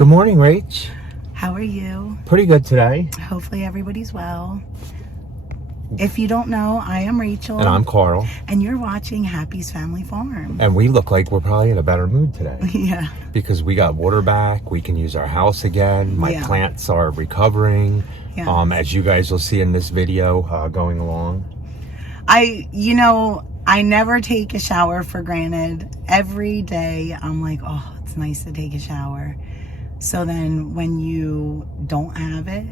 Good morning, Rach. How are you? Pretty good today. Hopefully everybody's well. If you don't know, I am Rachel. And I'm Carl. And you're watching Happy's Family Farm. And we look like we're probably in a better mood today. Yeah. Because we got water back. We can use our house again. My plants are recovering. Yeah. As you guys will see in this video going along. I never take a shower for granted. Every day I'm like, oh, it's nice to take a shower. So then when you don't have it,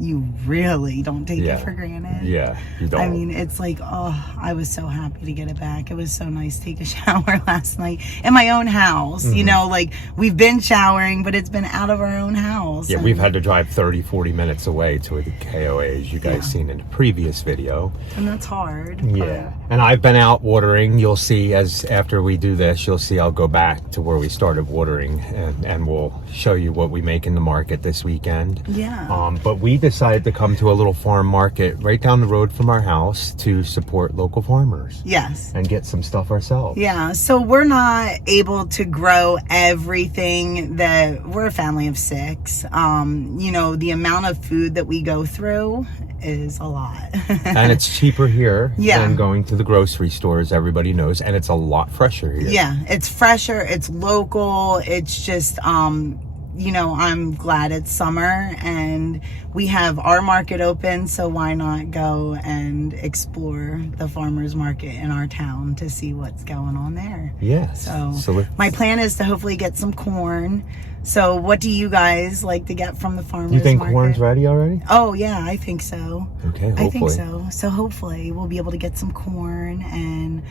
you really don't take it for granted. Yeah, you don't. I mean, it's like, oh, I was so happy to get it back. It was so nice to take a shower last night in my own house. Mm-hmm. You know, like we've been showering, but it's been out of our own house. Yeah, we've had to drive 30, 40 minutes away to the KOA, as you guys seen in the previous video. And that's hard. Yeah. And I've been out watering. You'll see after we do this, you'll see I'll go back to where we started watering and we'll show you what we make in the market this weekend. Yeah. But we decided to come to a little farm market right down the road from our house to support local farmers. Yes. And get some stuff ourselves. Yeah. So we're not able to grow everything we're a family of 6. You know, the amount of food that we go through is a lot. And it's cheaper here than going to the grocery stores, everybody knows, and it's a lot fresher here. Yeah, it's fresher, it's local, it's just you know, I'm glad it's summer and we have our market open, so why not go and explore the farmers market in our town to see what's going on there. Yes. So my plan is to hopefully get some corn. So what do you guys like to get from the farmers market? You think corn's ready already? Oh yeah, I think so. Okay, hopefully. I think so. So hopefully we'll be able to get some corn, and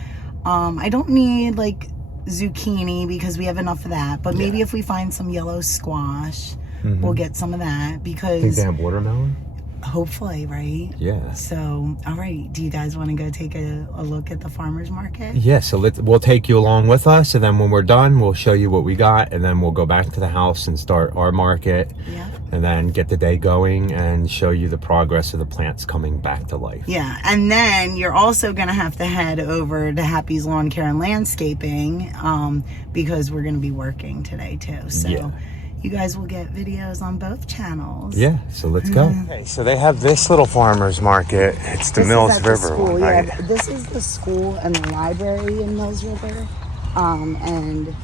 I don't need like zucchini because we have enough of that, but maybe if we find some yellow squash, we'll get some of that because think they have watermelon? Hopefully, right? Yeah. So, all right. Do you guys want to go take a look at the farmer's market? Yeah, so we'll take you along with us, and then when we're done, we'll show you what we got, and then we'll go back to the house and start our market. Yeah. And then get the day going and show you the progress of the plants coming back to life. Yeah, and then you're also going to have to head over to Happy's Lawn Care and Landscaping because we're going to be working today too. So you guys will get videos on both channels. Yeah, so let's go. Okay, so they have this little farmer's market. It's the Mills River one, right? Yeah, this is the school and the library in Mills River. And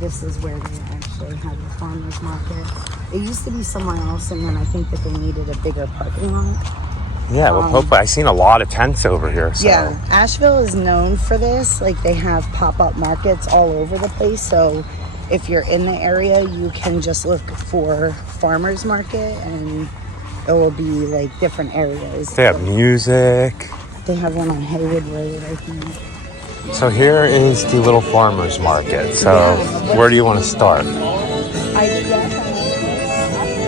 this is where they actually have the farmer's market. It used to be somewhere else, and then I think that they needed a bigger parking lot. Yeah, well, hopefully. I've seen a lot of tents over here. So. Yeah, Asheville is known for this. Like, they have pop-up markets all over the place, so if you're in the area, you can just look for farmer's market, and it will be, like, different areas. They have music. They have one on Haywood Road, I think. So here is the little farmer's market. So where do you want to start?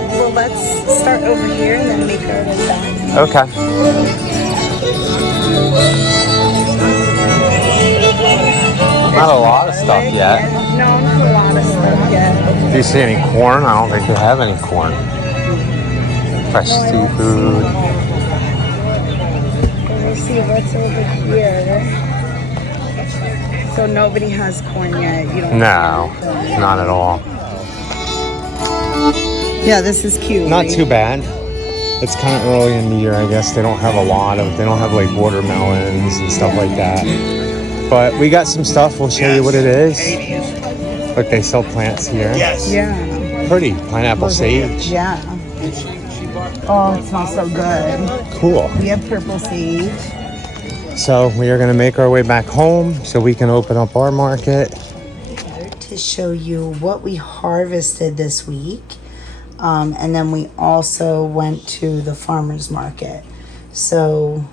Well, let's start over here and then make our way back. Okay. Not a lot of stuff yet. No, not a lot of stuff yet. Do you see any corn? I don't think they have any corn. Fresh seafood. Let me see what's over here. So nobody has corn yet. You don't. No, not at all. Yeah, this is cute. Not too bad. It's kind of early in the year, I guess. They don't have they don't have like watermelons and stuff like that. But we got some stuff. We'll show you what it is. Look, they sell plants here. Yeah. Pretty. Pineapple sage. Yeah. Oh, it smells so good. Cool. We have purple sage. So we are going to make our way back home so we can open up our market. To show you what we harvested this week. And then we also went to the farmer's market. So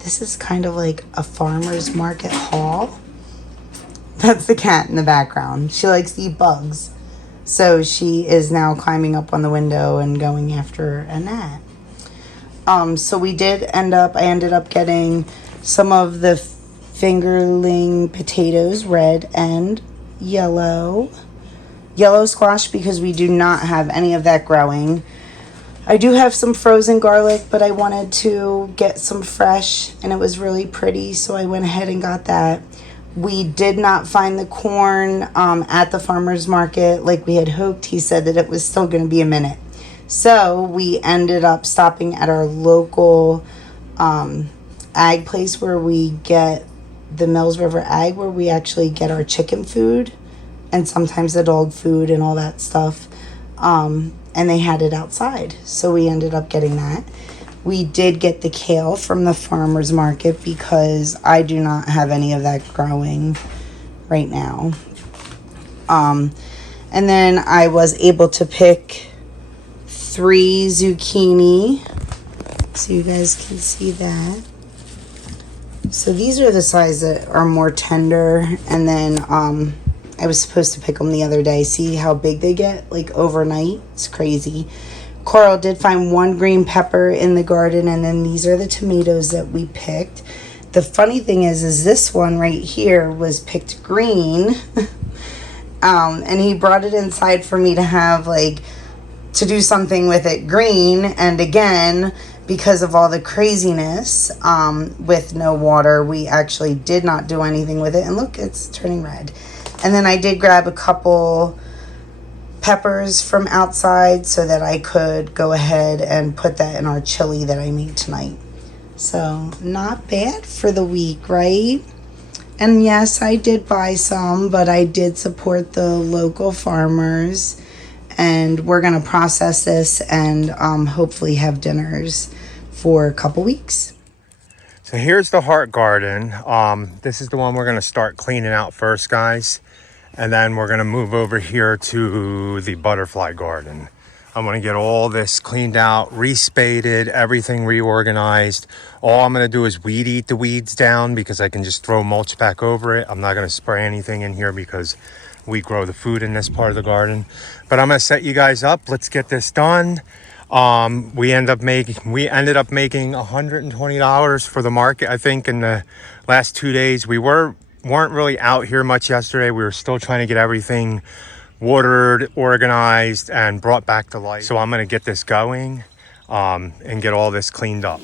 this is kind of like a farmer's market haul. That's the cat in the background. She likes to eat bugs. So she is now climbing up on the window and going after a gnat. So I ended up getting some of the fingerling potatoes, red and yellow squash, because we do not have any of that growing. I do have some frozen garlic, but I wanted to get some fresh, and it was really pretty, so I went ahead and got that. We did not find the corn at the farmer's market like we had hoped. He said that it was still going to be a minute. So we ended up stopping at our local ag place where we get the Mills River Ag, where we actually get our chicken food and sometimes the dog food and all that stuff. And they had it outside. So we ended up getting that. We did get the kale from the farmer's market because I do not have any of that growing right now. And then I was able to pick 3 zucchini, so you guys can see that. So these are the size that are more tender, and then I was supposed to pick them the other day. See how big they get, like overnight? It's crazy. Carl did find 1 green pepper in the garden, and then these are the tomatoes that we picked. The funny thing is this one right here was picked green, and he brought it inside for me to have, like, to do something with it green. And again, because of all the craziness with no water, we actually did not do anything with it. And look, it's turning red. And then I did grab a couple peppers from outside so that I could go ahead and put that in our chili that I made tonight. So not bad for the week, right? And yes, I did buy some, but I did support the local farmers, and we're going to process this and hopefully have dinners for a couple weeks. So here's the heart garden. This is the one we're going to start cleaning out first, guys. And then we're going to move over here to the butterfly garden. I'm going to get all this cleaned out, respaded, everything reorganized. All I'm going to do is weed eat the weeds down because I can just throw mulch back over it. I'm not going to spray anything in here because we grow the food in this part of the garden. But I'm going to set you guys up. Let's get this done. We ended up making $120 for the market, I think, in the last 2 days. We weren't really out here much yesterday. We were still trying to get everything watered, organized, and brought back to life. So I'm going to get this going and get all this cleaned up.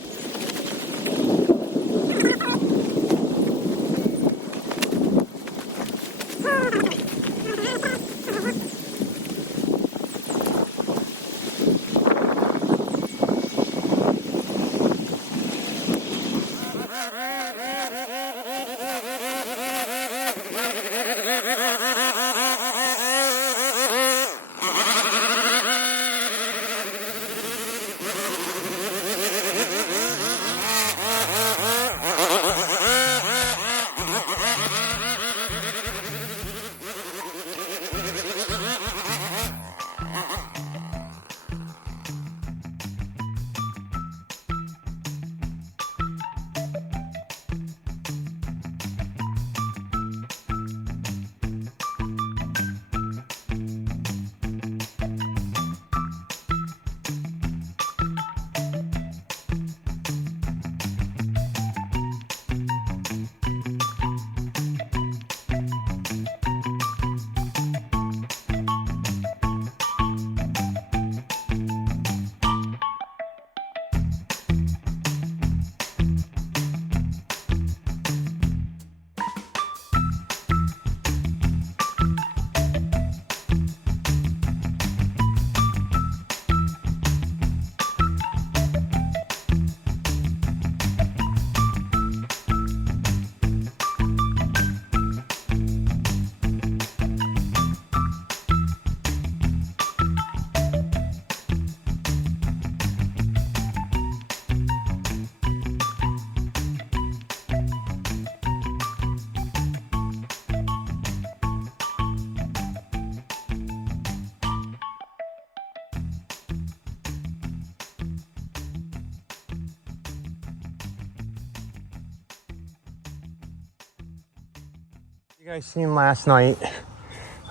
You guys seen last night,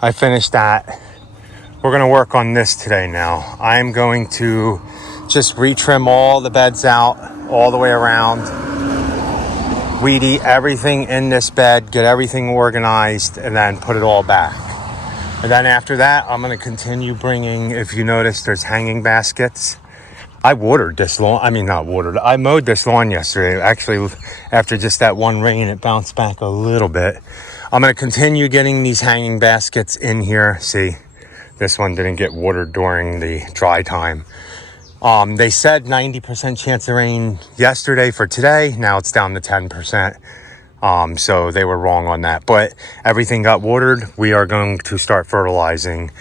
I finished that. We're going to work on this today now. I'm going to just retrim all the beds out all the way around. Weed eat everything in this bed, get everything organized, and then put it all back. And then after that, I'm going to continue bringing, if you notice, there's hanging baskets. I watered this lawn. I mean, not watered. I mowed this lawn yesterday. Actually, after just that one rain, it bounced back a little bit. I'm going to continue getting these hanging baskets in here. See, this one didn't get watered during the dry time. They said 90% chance of rain yesterday for today. Now it's down to 10%. So they were wrong on that, but everything got watered. We are going to start fertilizing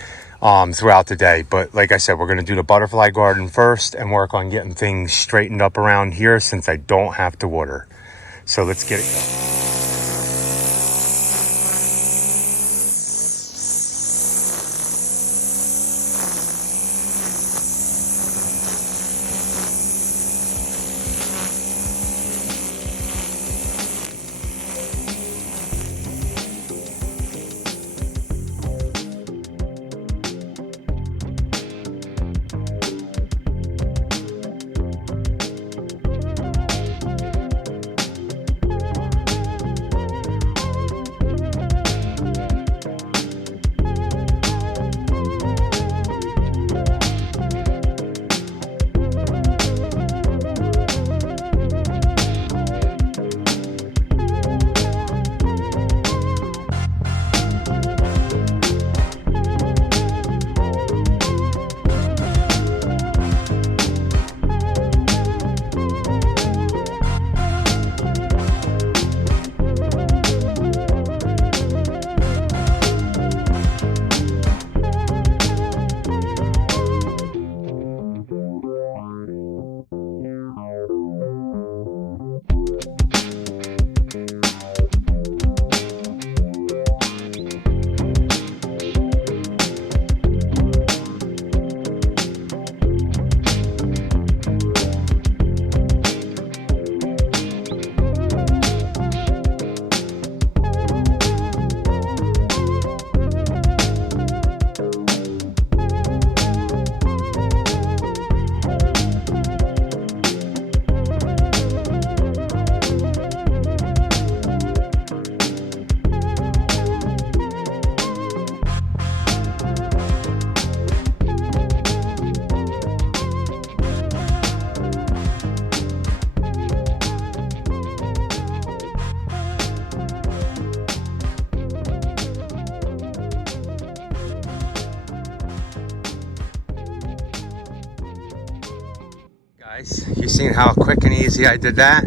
throughout the day. But like I said, we're going to do the butterfly garden first and work on getting things straightened up around here since I don't have to water. So let's get it going. Guys, you seen how quick and easy I did that?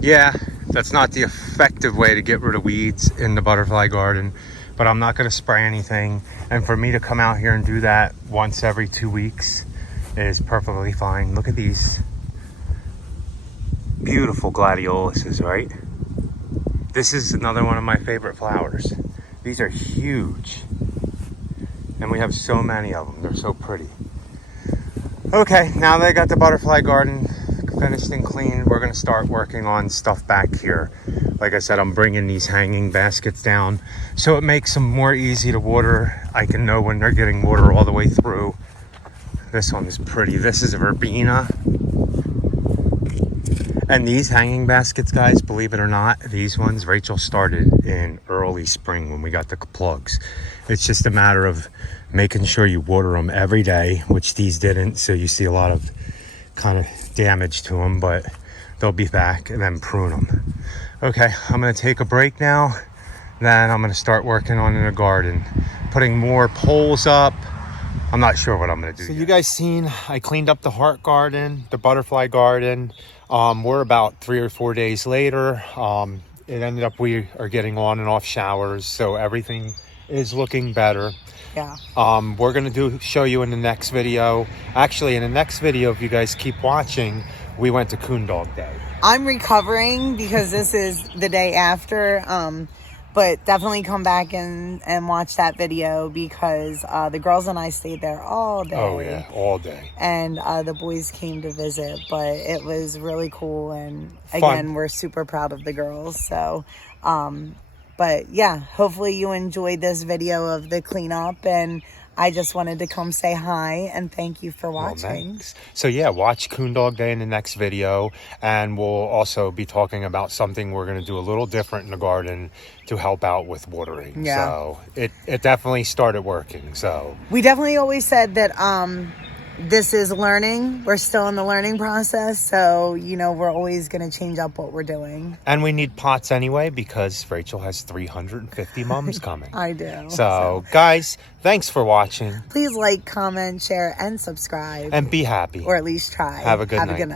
Yeah, that's not the effective way to get rid of weeds in the butterfly garden, but I'm not going to spray anything. And for me to come out here and do that once every 2 weeks is perfectly fine. Look at these beautiful gladioluses, right? This is another one of my favorite flowers. These are huge. And we have so many of them. They're so pretty. Okay, now that I got the butterfly garden finished and clean, we're gonna start working on stuff back here. Like I said, I'm bringing these hanging baskets down so it makes them more easy to water. I can know when they're getting water all the way through. This one is pretty. This is a verbena. And these hanging baskets, guys, believe it or not, these ones, Rachel started in early spring when we got the plugs. It's just a matter of making sure you water them every day, which these didn't. So you see a lot of kind of damage to them, but they'll be back, and then prune them. Okay, I'm going to take a break now. Then I'm going to start working on in the garden, putting more poles up. I'm not sure what I'm going to do. So you guys seen, I cleaned up the heart garden, the butterfly garden. We're about 3 or 4 days later. It ended up we are getting on and off showers, so everything is looking better. Yeah. We're gonna show you in the next video. Actually, in the next video, if you guys keep watching, we went to Coon Dog Day. I'm recovering because this is the day after. But definitely come back and watch that video because the girls and I stayed there all day. Oh yeah, all day. And the boys came to visit, but it was really cool. And Fun. Again, we're super proud of the girls. So, but yeah, hopefully you enjoyed this video of the cleanup, and I just wanted to come say hi and thank you for watching. So yeah, watch Coon Dog Day in the next video, and we'll also be talking about something we're going to do a little different in the garden to help out with watering. Yeah. So it definitely started working. So we definitely always said that this is learning. We're still in the learning process. So, you know, we're always going to change up what we're doing. And we need pots anyway because Rachel has 350 mums coming. I do. So, guys, thanks for watching. Please like, comment, share, and subscribe. And be happy. Or at least try. Have a good night.